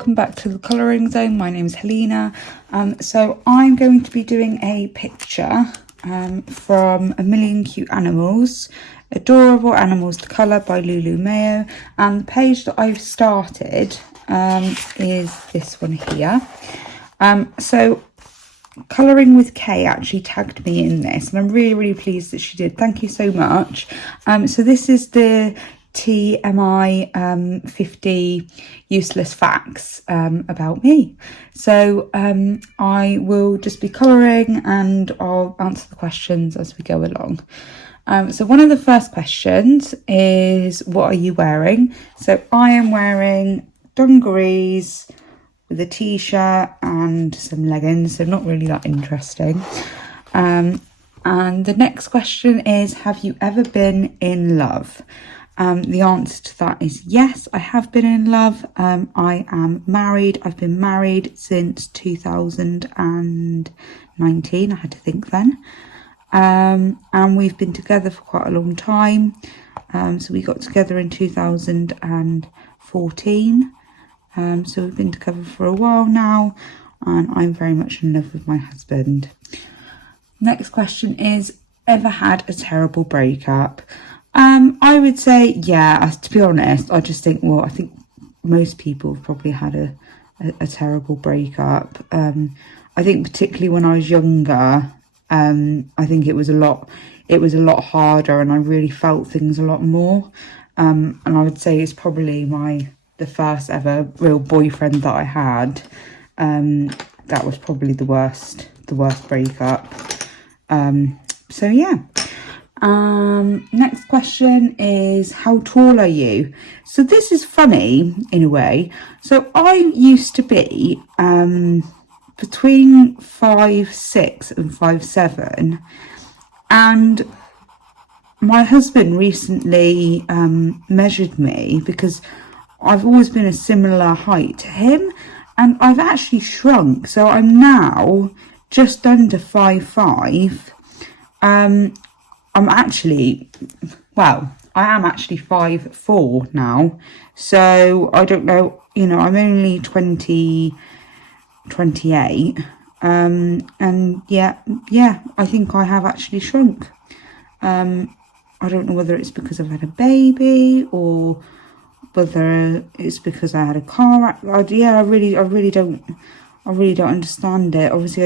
welcome back to the colouring zone. My name is Helena. So I'm going to be doing a picture from A Million Cute Animals, Adorable Animals to Colour by Lulu Mayo, and the page that I've started is this one here. So Colouring with Kay actually tagged me in this, and I'm really pleased that she did. Thank you so much. So this is the TMI 50 useless facts about me. So I will just be colouring and I'll answer the questions as we go along. So one of the first questions is, what are you wearing? So I am wearing dungarees with a t-shirt and some leggings, so not really that interesting. And the next question is, have you ever been in love? The answer to that is yes, I have been in love. I am married. I've been married since 2019. I had to think then. And we've been together for quite a long time. So we got together in 2014. So we've been together for a while now, and I'm very much in love with my husband. Next question is, ever had a terrible breakup? I would say, yeah, to be honest, I just think, well, I think most people have probably had a terrible breakup. I think particularly when I was younger, I think it was a lot harder, and I really felt things a lot more. And I would say it's probably the first ever real boyfriend that I had. That was probably the worst breakup. So yeah. Next question is, how tall are you? So this is funny in a way. So I used to be between 5'6" and 5'7", and my husband recently measured me, because I've always been a similar height to him, and I've actually shrunk. So I'm now just under 5'5". I am actually 5'4" now. So I don't know, I'm only 28. And yeah, I think I have actually shrunk. I don't know whether it's because I've had a baby or whether it's because I had a car accident. Yeah, I really don't understand it. Obviously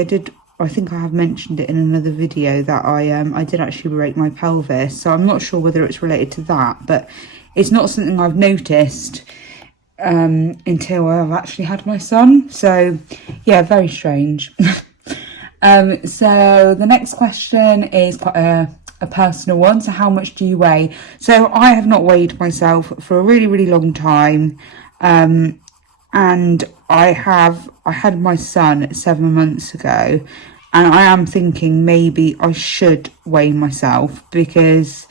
I think I have mentioned it in another video that I did actually break my pelvis, so I'm not sure whether it's related to that, but it's not something I've noticed until I've actually had my son. So yeah, very strange. So the next question is quite a personal one. So how much do you weigh? So I have not weighed myself for a really long time, and I had my son 7 months ago, and I am thinking maybe I should weigh myself, because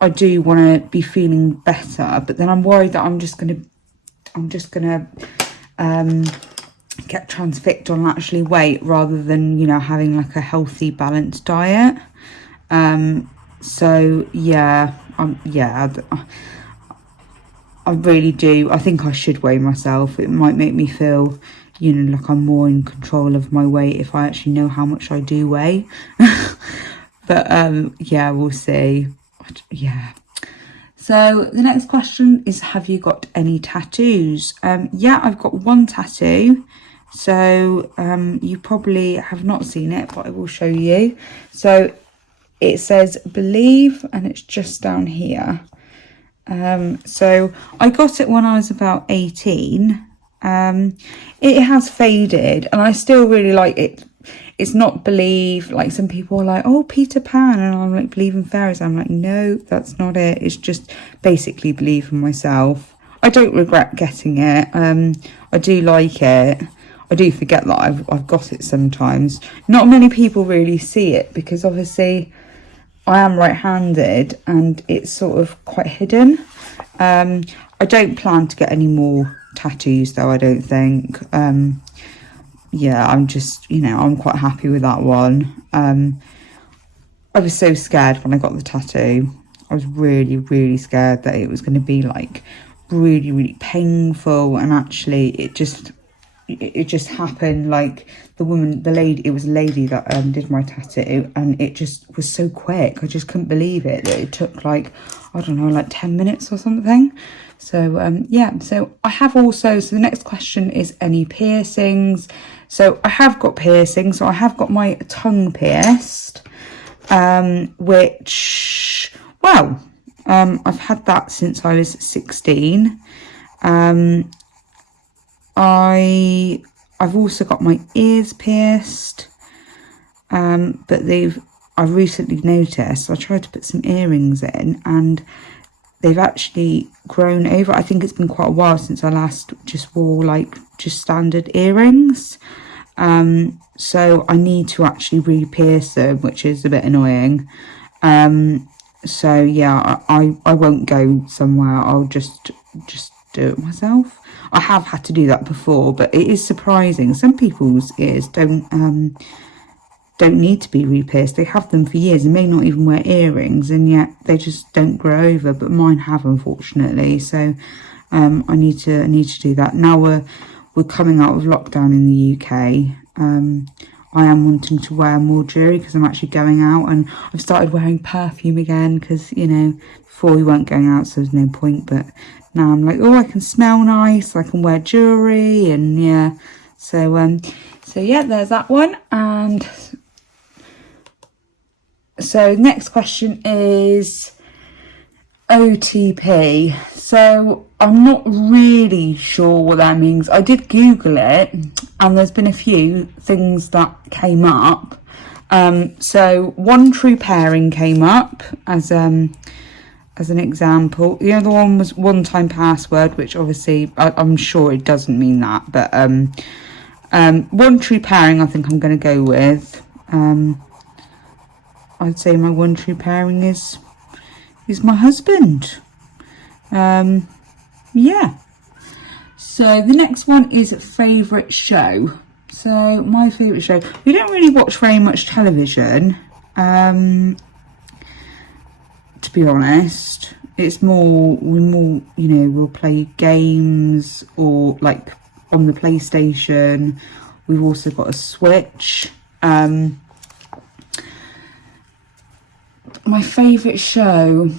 I do want to be feeling better, but then I'm worried that I'm just gonna get transfixed on actually weight rather than having like a healthy balanced diet. So yeah, I really do. I think I should weigh myself. It might make me feel, like I'm more in control of my weight if I actually know how much I do weigh. But yeah, we'll see. Yeah. So the next question is, have you got any tattoos? Yeah, I've got one tattoo. So you probably have not seen it, but I will show you. So it says believe, and it's just down here. So I got it when I was about 18. It has faded, and I still really like it. It's not believe, like some people are like, oh, Peter Pan, and I'm like, believe in fairies. I'm like, no, that's not it. It's just basically believe in myself. I don't regret getting it. I do like it. I do forget that I've got it sometimes. Not many people really see it, because obviously I am right-handed and it's sort of quite hidden. I don't plan to get any more tattoos though, I don't think. Yeah, I'm just, I'm quite happy with that one. I was so scared when I got the tattoo. I was really scared that it was going to be like really painful, and actually it just it just happened. Like the lady, it was a lady that did my tattoo, and it just was so quick. I just couldn't believe it that it took like, I don't know, like 10 minutes or something. So yeah, so I have also, so the next question is any piercings. So I have got piercings. So I have got my tongue pierced, which, well, I've had that since I was 16. I've also got my ears pierced, but I've recently noticed, I tried to put some earrings in and they've actually grown over. I think it's been quite a while since I last just wore like just standard earrings. So I need to actually re-pierce them, which is a bit annoying. So yeah, I won't go somewhere. I'll just do it myself. I have had to do that before, but it is surprising. Some people's ears don't need to be re-pierced. They have them for years and may not even wear earrings, and yet they just don't grow over. But mine have, unfortunately. So I need to do that. Now we're coming out of lockdown in the UK. I am wanting to wear more jewellery because I'm actually going out, and I've started wearing perfume again because, you know, before we weren't going out, so there's no point. But now I'm like, oh, I can smell nice, I can wear jewellery, and yeah. So yeah, there's that one. And so next question is OTP. So I'm not really sure what that means. I did Google it, and there's been a few things that came up. So one true pairing came up as an example. The other one was one-time password, which obviously I'm sure it doesn't mean that, but one true pairing I think I'm going to go with. I'd say my one true pairing is my husband. Yeah. So the next one is favourite show. So my favourite show, we don't really watch very much television, to be honest. It's we're more, you know, we'll play games or like on the PlayStation. We've also got a Switch. My favourite show,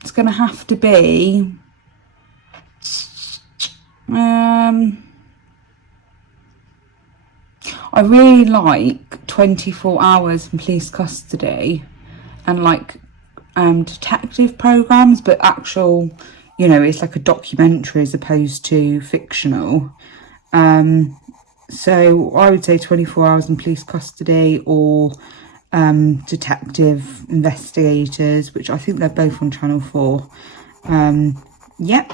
it's going to have to be I really like 24 Hours in Police Custody and like detective programs, but actual, you know, it's like a documentary as opposed to fictional. So I would say 24 Hours in Police Custody or detective investigators, which I think they're both on Channel 4. Yep.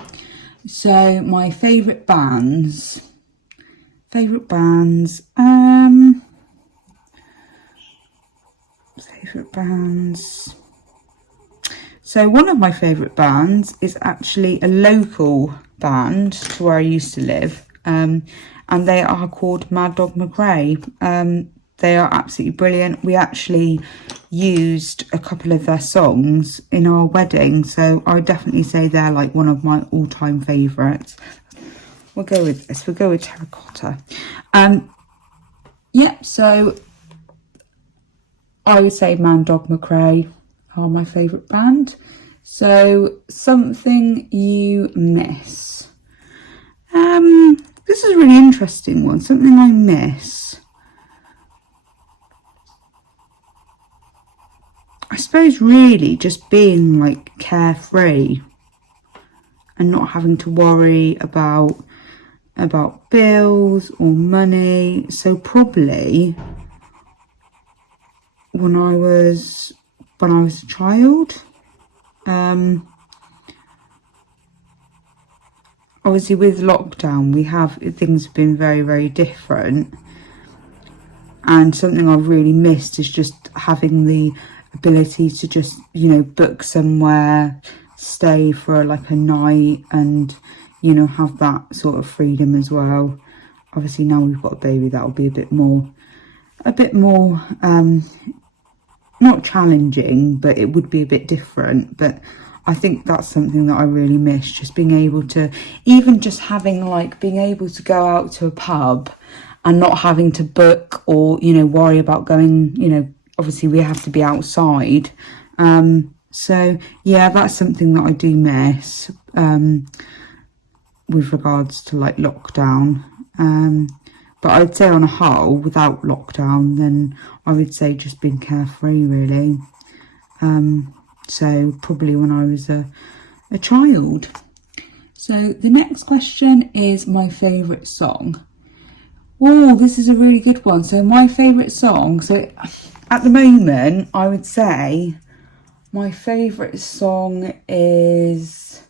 So my favourite bands. Favourite bands. So one of my favourite bands is actually a local band to where I used to live. And they are called Mad Dog McRae. They are absolutely brilliant. We actually used a couple of their songs in our wedding, so I would definitely say they're like one of my all-time favourites. We'll go with this. We'll go with Terracotta. Yeah, so I would say Mad Dog McRae are my favourite band. So something you miss. This is a really interesting one. Something I miss. I suppose really just being like carefree and not having to worry about bills or money. So probably when I was a child, obviously with lockdown things have been very, very different, and something I've really missed is just having the ability to just, you know, book somewhere, stay for like a night, and, you know, have that sort of freedom as well. Obviously now we've got a baby, that'll be a bit more not challenging, but it would be a bit different. But I think that's something that I really miss, just being able to, even just having like being able to go out to a pub and not having to book or, you know, worry about going, you know, obviously we have to be outside. So yeah, that's something that I do miss with regards to like lockdown. But I'd say on a whole, without lockdown, then I would say just being carefree really. So probably when I was a child. So the next question is my favourite song. Oh, this is a really good one. So my favourite song, so at the moment I would say my favourite song is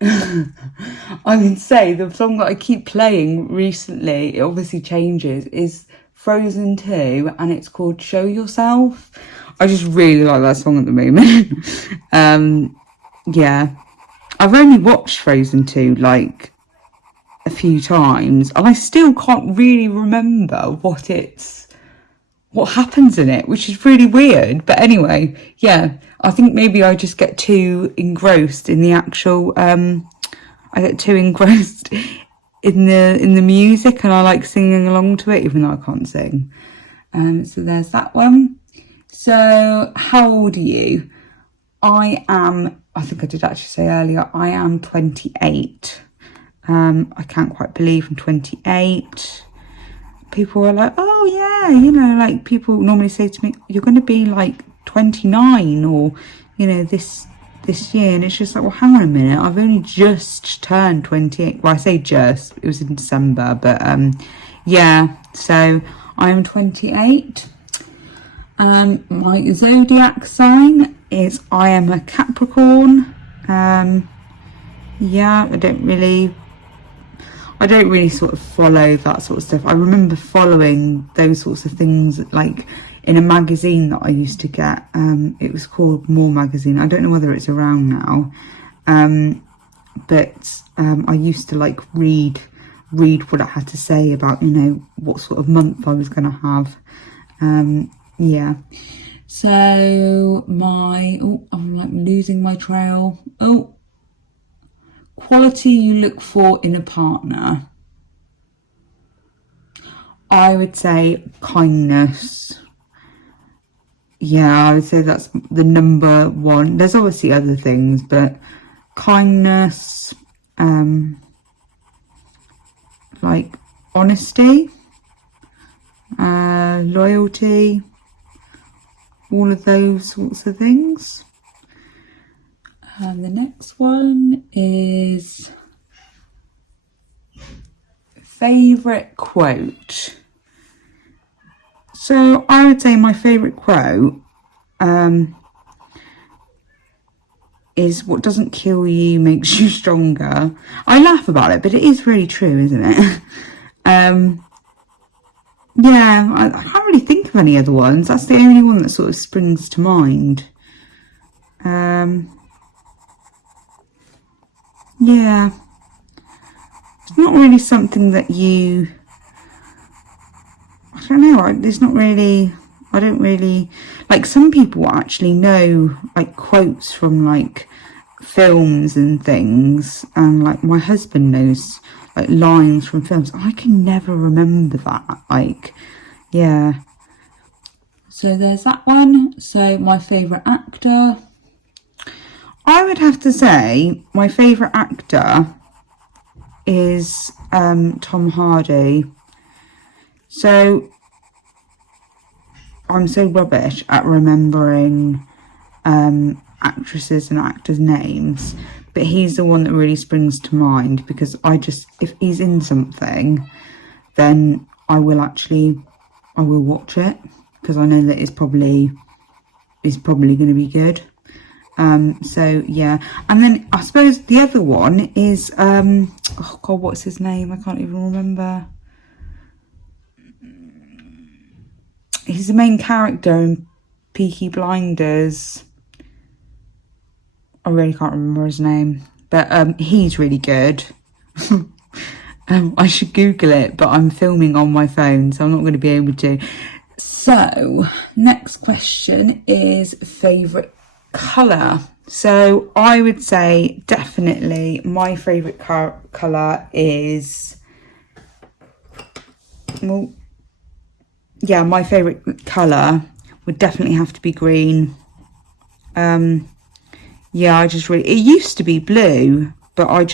I would say the song that I keep playing recently, it obviously changes, is Frozen 2, and it's called Show Yourself. I just really like that song at the moment. Yeah, I've only watched Frozen 2 like a few times, and I still can't really remember what happens in it, which is really weird. But anyway, yeah, I think maybe I just get too engrossed in the actual I get too engrossed in the music, and I like singing along to it even though I can't sing. So there's that one. So how old are you? I think I did actually say earlier, I am 28. I can't quite believe I'm 28. People are like, oh yeah, you know, like people normally say to me, you're going to be like 29 or, you know, this year. And it's just like, well, hang on a minute. I've only just turned 28. Well, I say just, it was in December, but yeah, so I'm 28. My zodiac sign is I am a Capricorn. Yeah, I don't really sort of follow that sort of stuff. I remember following those sorts of things like in a magazine that I used to get. It was called More Magazine. I don't know whether it's around now. But I used to like read what it had to say about, you know, what sort of month I was going to have. Yeah. So I'm like losing my trail. Quality you look for in a partner. I would say kindness. Yeah, I would say that's the number one. There's obviously other things, but kindness, like honesty, loyalty, all of those sorts of things. And the next one is favourite quote. So I would say my favourite quote is what doesn't kill you makes you stronger. I laugh about it, but it is really true, isn't it? Yeah, I can't really think of any other ones. That's the only one that sort of springs to mind. Yeah, it's not really something that I don't know, there's not really, I don't really, like some people actually know like quotes from like films and things, and like my husband knows like lines from films. I can never remember that, like, yeah. So there's that one. So my favourite actor. I would have to say my favourite actor is Tom Hardy. So I'm so rubbish at remembering actresses and actors' names, but he's the one that really springs to mind, because if he's in something, then I will watch it, because I know that it's probably going to be good. So yeah, and then I suppose the other one is oh god, what's his name? I can't even remember. He's the main character in Peaky Blinders. I really can't remember his name, but he's really good. I should Google it, but I'm filming on my phone, so I'm not going to be able to. So next question is favourite Colour. So I would say definitely my favourite colour is, well, yeah, my favourite colour would definitely have to be green. Yeah, I just really, it used to be blue, but I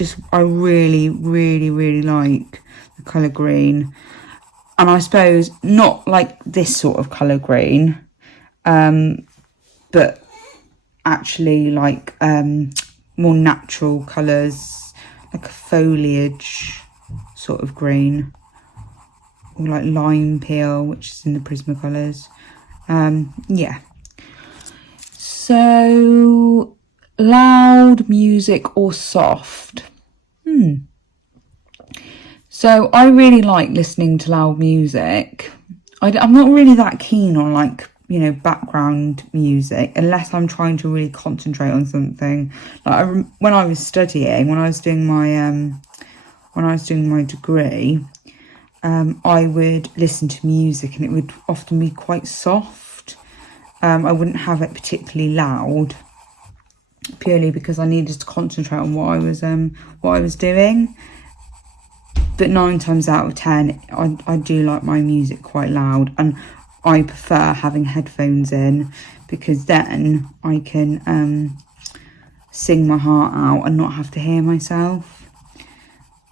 really, really, really like the colour green. And I suppose not like this sort of colour green, but actually like more natural colours, like a foliage sort of green, or like lime peel, which is in the Prismacolors. Yeah. So, loud music or soft? So I really like listening to loud music. I'm not really that keen on like, you know, background music unless I'm trying to really concentrate on something. Like when I was studying, when I was doing my degree, I would listen to music and it would often be quite soft. I wouldn't have it particularly loud, purely because I needed to concentrate on what I was doing. But 9 times out of 10, I do like my music quite loud, and I prefer having headphones in because then I can sing my heart out and not have to hear myself.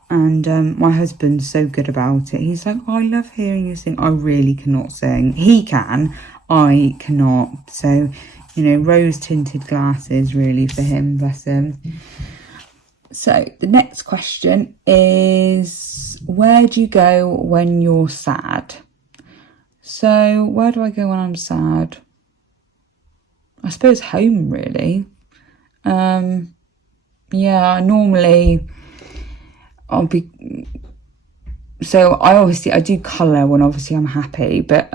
And my husband's so good about it. He's like, oh, I love hearing you sing. I really cannot sing. He can, I cannot. So, you know, rose tinted glasses really for him, bless him. So the next question is, where do you go when you're sad? So where do I go when I'm sad? I suppose home, really. Yeah, normally I do colour when obviously I'm happy, but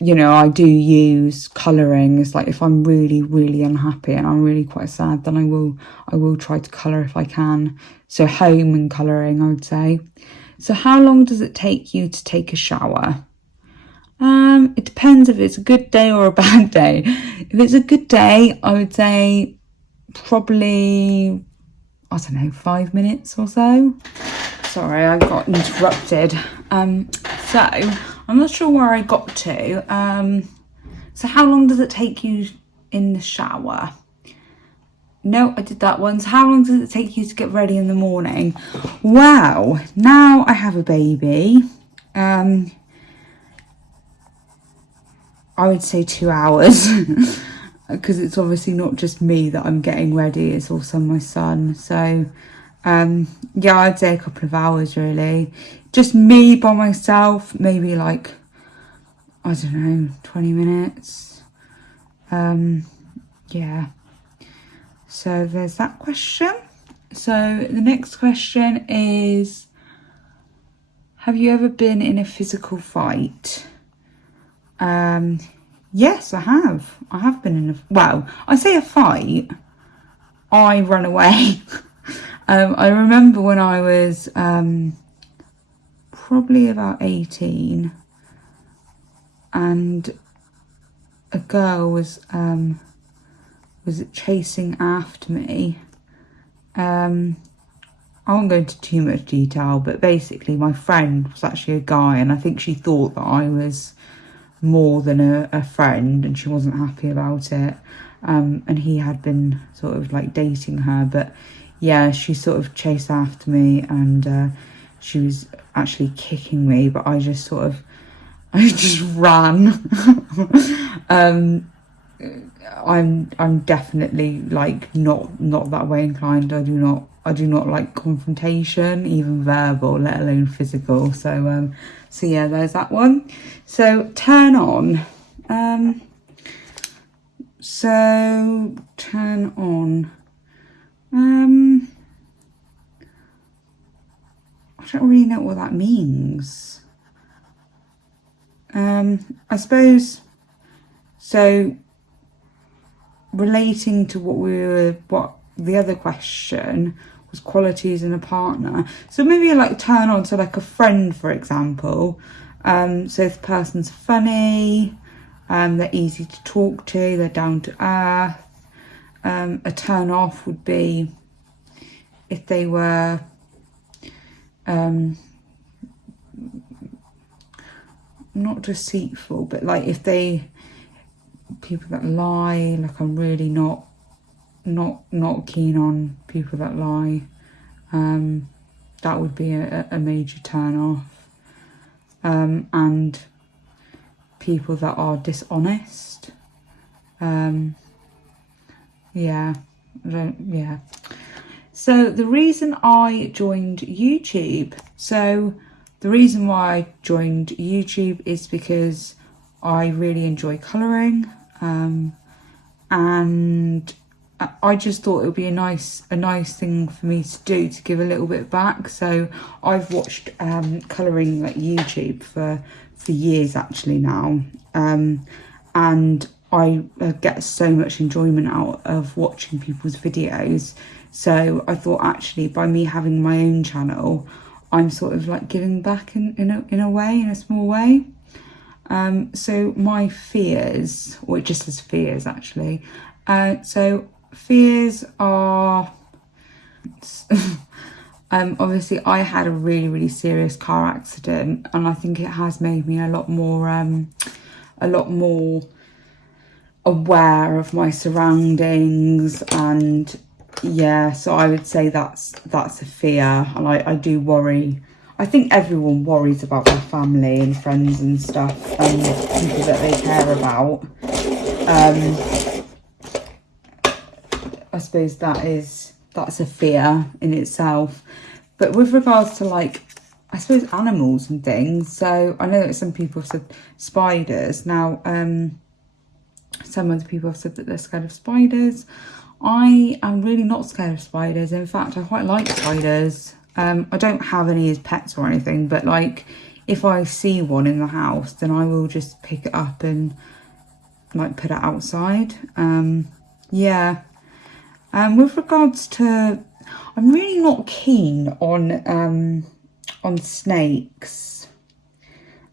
you know, I do use colouring. It's like if I'm really, really unhappy and I'm really quite sad, then I will try to colour if I can. So home and colouring, I would say. So how long does it take you to take a shower? It depends if it's a good day or a bad day. If it's a good day, I would say probably, I don't know, 5 minutes or so. Sorry, I got interrupted. So I'm not sure where I got to. So how long does it take you in the shower? No, I did that one. So how long does it take you to get ready in the morning? Well, now I have a baby. I would say 2 hours because it's obviously not just me that I'm getting ready, it's also my son. So yeah, I'd say a couple of hours really. Just me by myself, maybe like, I don't know, 20 minutes. Yeah. So there's that question. So the next question is, have you ever been in a physical fight? Yes, I have. I have been in I say a fight. I run away. I remember when I was probably about 18, and a girl was chasing after me. I won't go into too much detail, but basically my friend was actually a guy, and I think she thought that I was more than a friend, and she wasn't happy about it. And he had been sort of like dating her, but yeah, she sort of chased after me, and she was actually kicking me, but I just ran. I'm definitely like not that way inclined. I do not like confrontation, even verbal, let alone physical. So yeah, there's that one. So turn on. So turn on. I don't really know what that means. I suppose so. Relating to what the other question was, qualities in a partner. So maybe like turn on, so like a friend, for example. So if the person's funny, They're easy to talk to, they're down to earth. A turn off would be if they were not deceitful, but like if people that lie, like I'm really not keen on people that lie. That would be a major turn off. And people that are dishonest. Yeah. So the reason I joined YouTube, the reason why I joined YouTube is because I really enjoy colouring, and I just thought it would be a nice thing for me to do, to give a little bit back. So I've watched colouring like YouTube for years actually now, and I get so much enjoyment out of watching people's videos. So I thought actually by me having my own channel, I'm sort of like giving back in a way, in a small way. So my fears, or it just says fears actually. So fears are, obviously I had a really serious car accident, and I think it has made me a lot more aware of my surroundings, and yeah, so I would say that's a fear. And I do worry. I think everyone worries about their family and friends and stuff, and people that they care about. I suppose that's a fear in itself. But with regards to like, I suppose animals and things, so I know that some people have said spiders. Now, some other people have said that they're scared of spiders. I am really not scared of spiders. In fact, I quite like spiders. I don't have any as pets or anything, but like if I see one in the house, then I will just pick it up and like put it outside. Yeah. With regards to, I'm really not keen on snakes.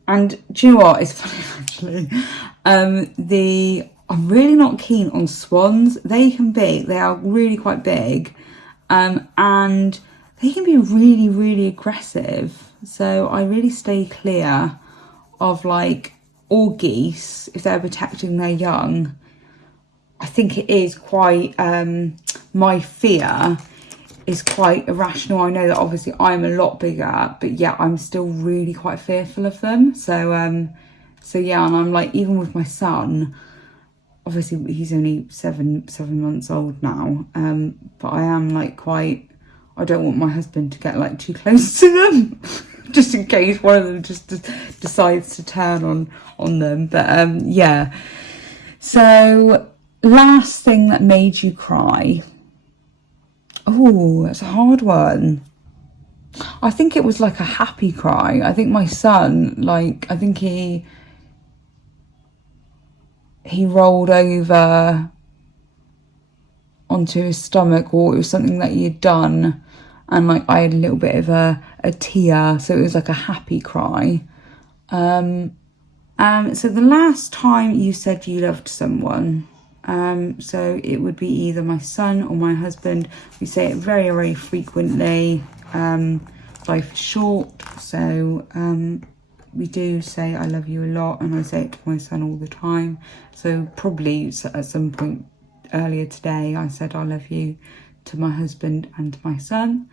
And do you know what? It's funny actually. I'm really not keen on swans. They are really quite big, and they can be really aggressive. So I really stay clear of like all geese if they're protecting their young. I think it is quite, my fear is quite irrational. I know that obviously I'm a lot bigger, but yeah, I'm still really quite fearful of them. So yeah, and I'm like, even with my son, obviously he's only seven months old now, but I am like quite, I don't want my husband to get like too close to them just in case one of them just decides to turn on them. But yeah, so last thing that made you cry. Oh, that's a hard one. I think it was like a happy cry. I think my son, like, I think he rolled over onto his stomach, or it was something that he had done, and like I had a little bit of a tear, so it was like a happy cry. So the last time you said you loved someone, so it would be either my son or my husband. We say it very frequently. Life is short, so we do say I love you a lot, and I say it to my son all the time. So probably at some point earlier today I said I love you to my husband and to my son.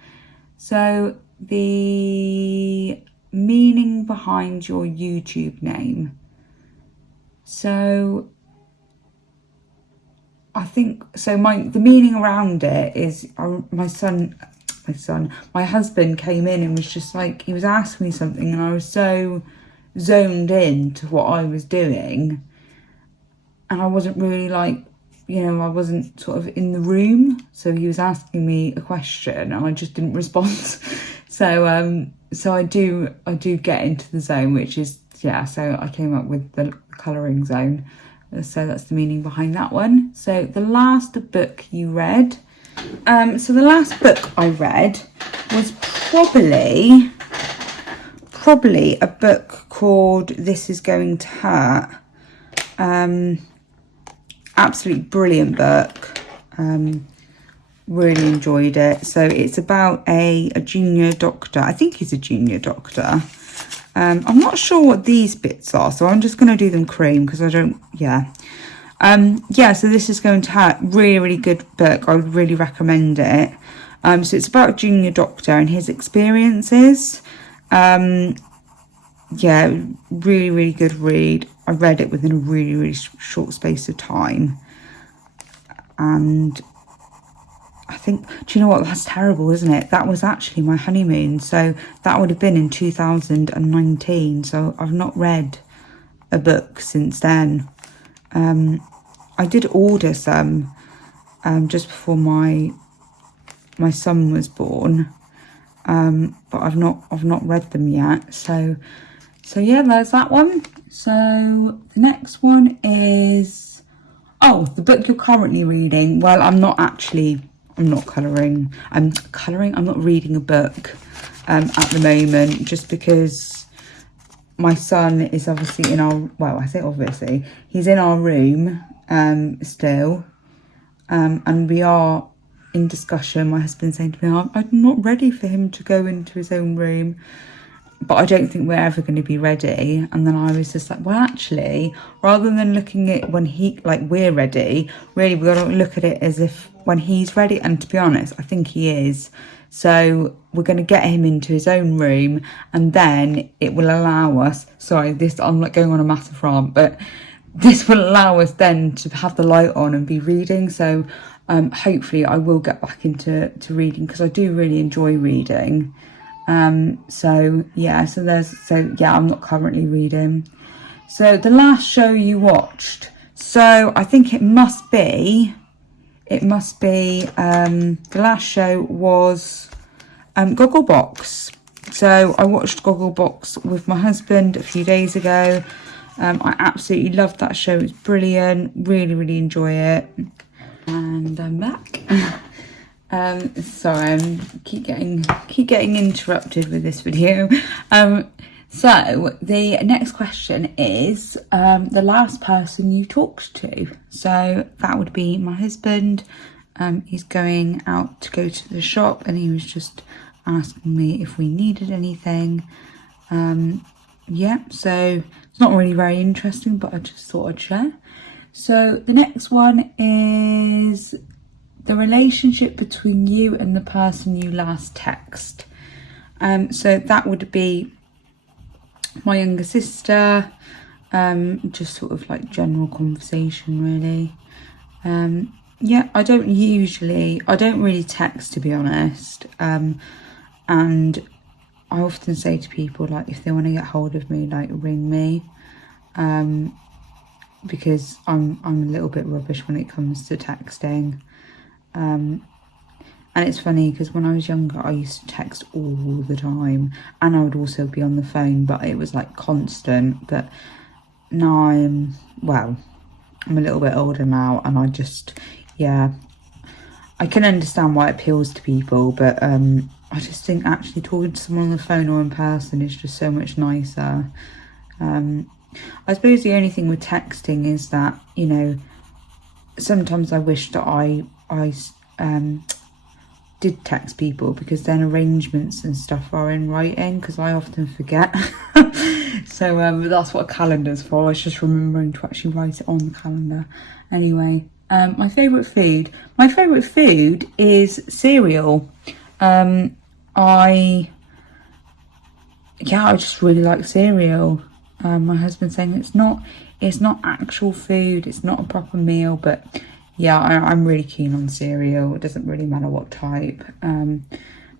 So the meaning behind your YouTube name. So I think, so the meaning around it is my husband came in and was just like, he was asking me something, and I was so zoned in to what I was doing, and I wasn't really like, I wasn't sort of in the room. So he was asking me a question and I just didn't respond. So I do get into the zone, which is, yeah, so I came up with the colouring zone. So that's the meaning behind that one. So the last book you read. So the last book I read was probably a book called This Is Going to Hurt. Absolutely brilliant book. Really enjoyed it. So it's about a junior doctor. I think he's a junior doctor. I'm not sure what these bits are, so I'm just going to do them cream because I don't, yeah. So this is going to have really, really good book. I would really recommend it. So it's about a junior doctor and his experiences. Yeah, really, really good read. I read it within a really, really short space of time. And I think, do you know what? That's terrible, isn't it? That was actually my honeymoon. So that would have been in 2019. So I've not read a book since then. I did order some just before my son was born. But I've not read them yet. So yeah, there's that one. So the next one is, oh, the book you're currently reading. Well, I'm not colouring. I'm not reading a book at the moment, just because my son is obviously in our, well, I say obviously, he's in our room still, and we are in discussion. My husband's saying to me, I'm not ready for him to go into his own room, but I don't think we're ever going to be ready. And then I was just like, well, actually, rather than looking at when we're ready, really we've got to look at it as if when he's ready. And to be honest, I think he is. So we're going to get him into his own room, and then it will allow us, I'm not going on a massive rant, but this will allow us then to have the light on and be reading. So hopefully I will get back into reading, because I do really enjoy reading. I'm not currently reading. So the last show you watched, so I think it must be the last show was Gogglebox. So I watched Gogglebox with my husband a few days ago. I absolutely loved that show. It's brilliant. Really, really enjoy it. And I'm back. Sorry, I keep getting interrupted with this video. So the next question is the last person you talked to. So that would be my husband. He's going out to go to the shop, and he was just asking me if we needed anything. So it's not really very interesting, but I just thought I'd share. So the next one is the relationship between you and the person you last text. So that would be my younger sister, just sort of like general conversation really. I don't really text, to be honest. And I often say to people, like, if they want to get hold of me, like, ring me. Because I'm a little bit rubbish when it comes to texting. And it's funny because when I was younger, I used to text all the time, and I would also be on the phone, but it was like constant. But now I'm a little bit older now, and I just, I can understand why it appeals to people, but I just think actually talking to someone on the phone or in person is just so much nicer. I suppose the only thing with texting is that, you know, sometimes I wish that I did text people, because then arrangements and stuff are in writing, because I often forget. So that's what a calendar's for. It's just remembering to actually write it on the calendar. Anyway, my favourite food is cereal. I just really like cereal. My husband's saying it's not actual food, it's not a proper meal, but yeah, I'm really keen on cereal. It doesn't really matter what type.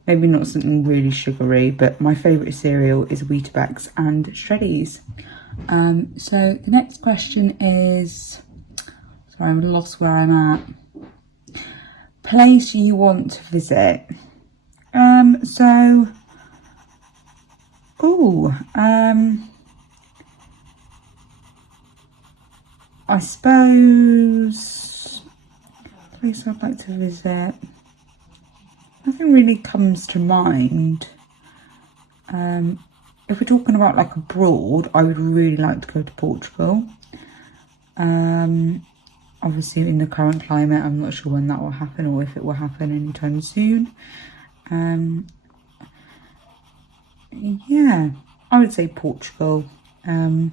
Maybe not something really sugary, but my favourite cereal is Weetabix and Shreddies. So the next question is, sorry, I'm lost where I'm at. Place you want to visit. I suppose place I'd like to visit. Nothing really comes to mind. If we're talking about like abroad, I would really like to go to Portugal. Obviously in the current climate, I'm not sure when that will happen or if it will happen anytime soon. Yeah, I would say Portugal. And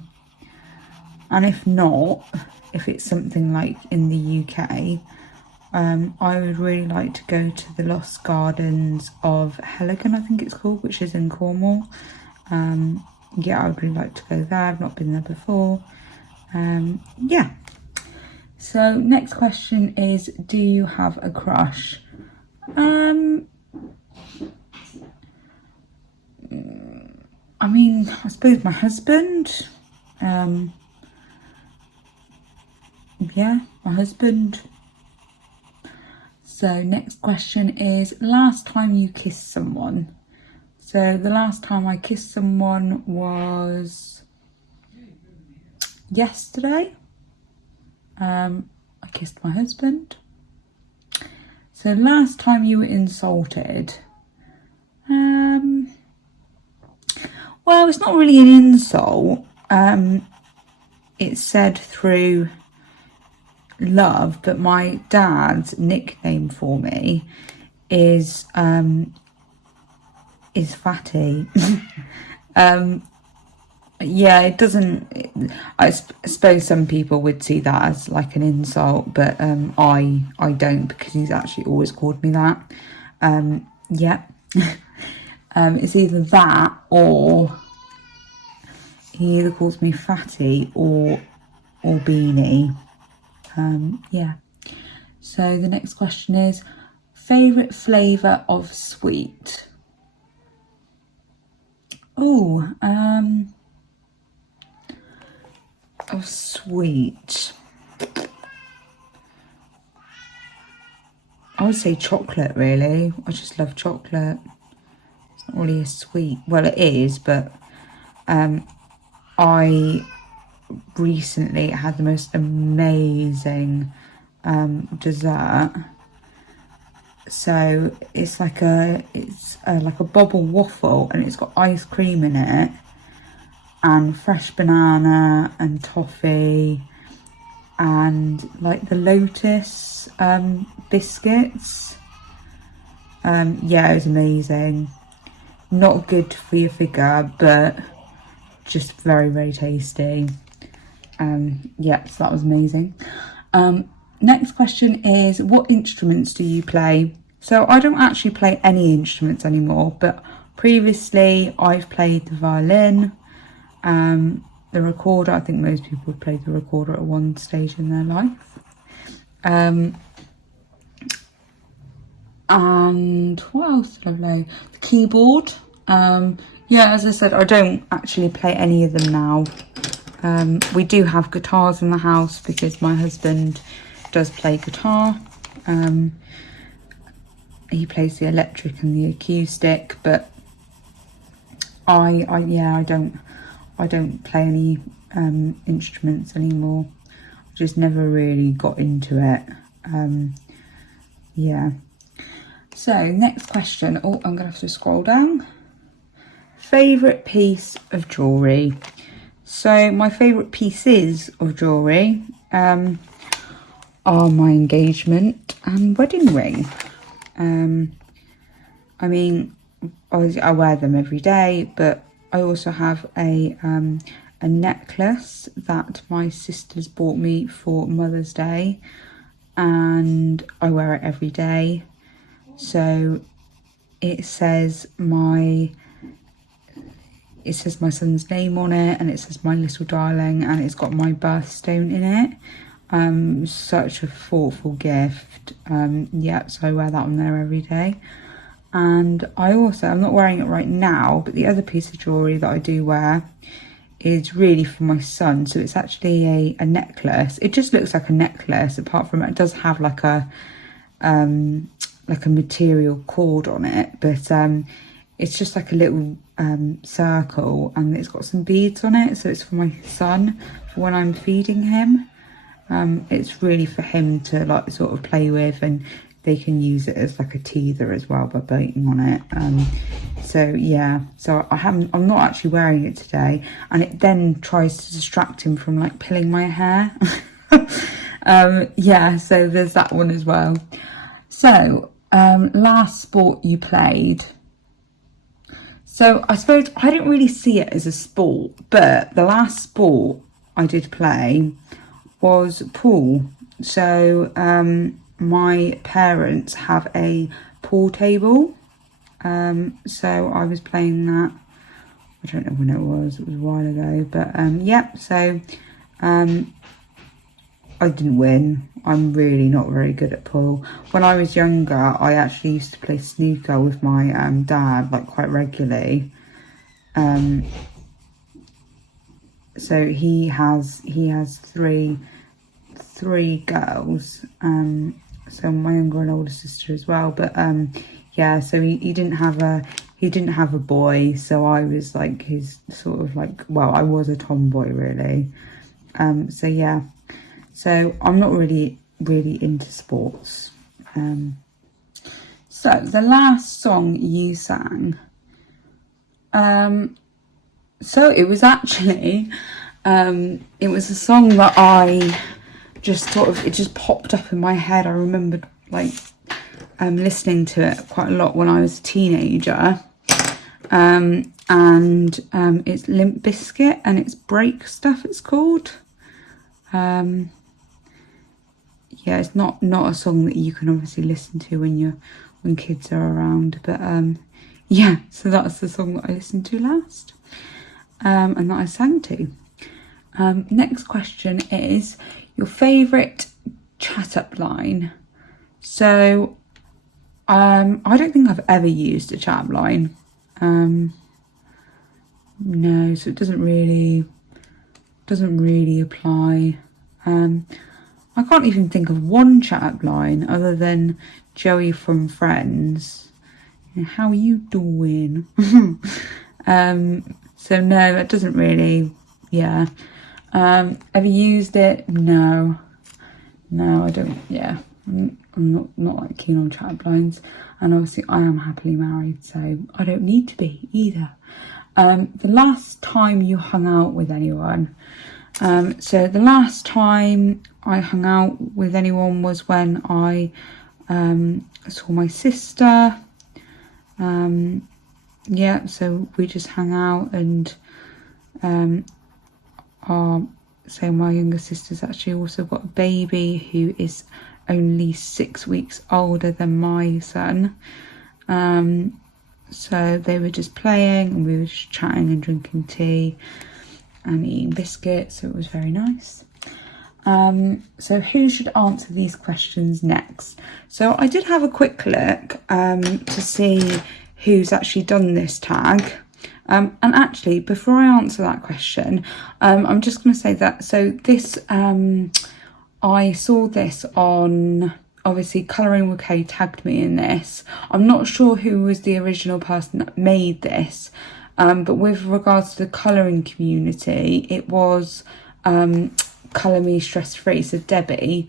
if not, if it's something like in the UK, I would really like to go to the Lost Gardens of Heligan, I think it's called, which is in Cornwall. Yeah, I would really like to go there. I've not been there before. Yeah. So next question is, do you have a crush? I mean, I suppose my husband. Yeah, my husband. So next question is, last time you kissed someone. So the last time I kissed someone was yesterday. I kissed my husband. So last time you were insulted. Well, it's not really an insult. It's said through love, but my dad's nickname for me is Fatty. Yeah, it doesn't. I suppose some people would see that as like an insult, but I don't, because he's actually always called me that. Yeah. It's either that, or he either calls me Fatty or Beanie. Yeah. So the next question is, favourite flavour of sweet? Oh, of sweet. I would say chocolate, really. I just love chocolate. It's not really a sweet. Well, it is, but I recently had the most amazing dessert. So it's like a bubble waffle, and it's got ice cream in it and fresh banana and toffee and like the Lotus biscuits. Yeah, it was amazing. Not good for your figure, but just very, very tasty. Yeah, so that was amazing. Next question is, what instruments do you play? So I don't actually play any instruments anymore, but previously I've played the violin, the recorder. I think most people have played the recorder at one stage in their life. And what else did I play? The keyboard. Yeah, as I said, I don't actually play any of them now. We do have guitars in the house because my husband does play guitar. He plays the electric and the acoustic, but I don't play any instruments anymore. I just never really got into it. Yeah. So next question. Oh, I'm gonna have to scroll down. Favourite piece of jewellery. So my favourite pieces of jewellery are my engagement and wedding ring. I mean, I wear them every day, but I also have a necklace that my sisters bought me for Mother's Day, and I wear it every day. So it says my son's name on it, and it says my little darling, and it's got my birthstone in it. Such a thoughtful gift. Yeah, so I wear that on there every day. And I'm not wearing it right now, but the other piece of jewellery that I do wear is really for my son. So it's actually a necklace. It just looks like a necklace, apart from it does have like a material cord on it, but it's just like a little circle, and it's got some beads on it. So it's for my son, for when I'm feeding him. It's really for him to like sort of play with, and they can use it as like a teether as well by biting on it. So yeah, so I'm not actually wearing it today, and it then tries to distract him from like pulling my hair. Yeah, so there's that one as well. So, last sport you played. So I suppose I don't really see it as a sport, but the last sport I did play was pool. So my parents have a pool table. So I was playing that. I don't know when it was a while ago, but yeah, so I didn't win. I'm really not very good at pool. When I was younger, I actually used to play snooker with my dad, like, quite regularly. So he has three girls. So my younger and older sister as well. But yeah, so he didn't have a boy. So I was like his sort of like, well, I was a tomboy really. So yeah. So I'm not really into sports. So the last song you sang, so it was actually, it was a song that I just it just popped up in my head. I remembered like listening to it quite a lot when I was a teenager. And it's Limp Bizkit and it's Break Stuff it's called. Yeah, it's not a song that you can obviously listen to when kids are around, but yeah, so that's the song that I listened to last, and that I sang to. Next question is your favourite chat up line. So I don't think I've ever used a chat up line. No, so it doesn't really apply. I can't even think of one chat up line other than Joey from Friends. How are you doing? So no, it doesn't really. Yeah. Have you used it? No, I don't. Yeah, I'm not that keen on chat up lines, and obviously I am happily married, so I don't need to be either. The last time you hung out with anyone. So the last time I hung out with anyone was when I saw my sister. Yeah, so we just hung out, and so my younger sister's actually also got a baby who is only 6 weeks older than my son. So they were just playing and we were just chatting and drinking tea and eating biscuits, so it was very nice. So who should answer these questions next? So I did have a quick look to see who's actually done this tag. And actually, before I answer that question, I'm just going to say that, so this, I saw this on, obviously Colouring with Kay tagged me in this. I'm not sure who was the original person that made this, but with regards to the colouring community, it was Colour Me Stress Free, so Debbie,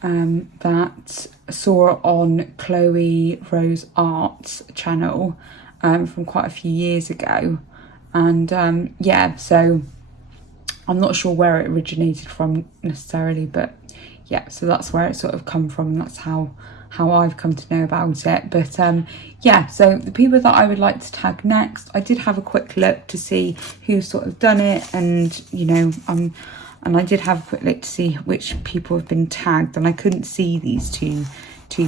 that saw it on Chloe Rose Art's channel from quite a few years ago. And yeah, so I'm not sure where it originated from necessarily, but yeah, so that's where it sort of come from, and that's how I've come to know about it. But yeah, so the people that I would like to tag next, I did have a quick look to see who sort of done it, and you know, and I did have a quick look to see which people have been tagged, and I couldn't see these two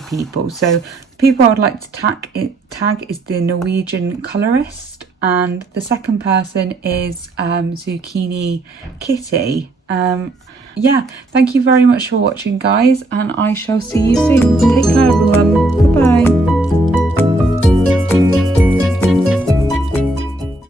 people. So the people I would like to tag is the Norwegian colorist, and the second person is Zucchini Kitty. Yeah, thank you very much for watching, guys, and I shall see you soon. Take care, everyone.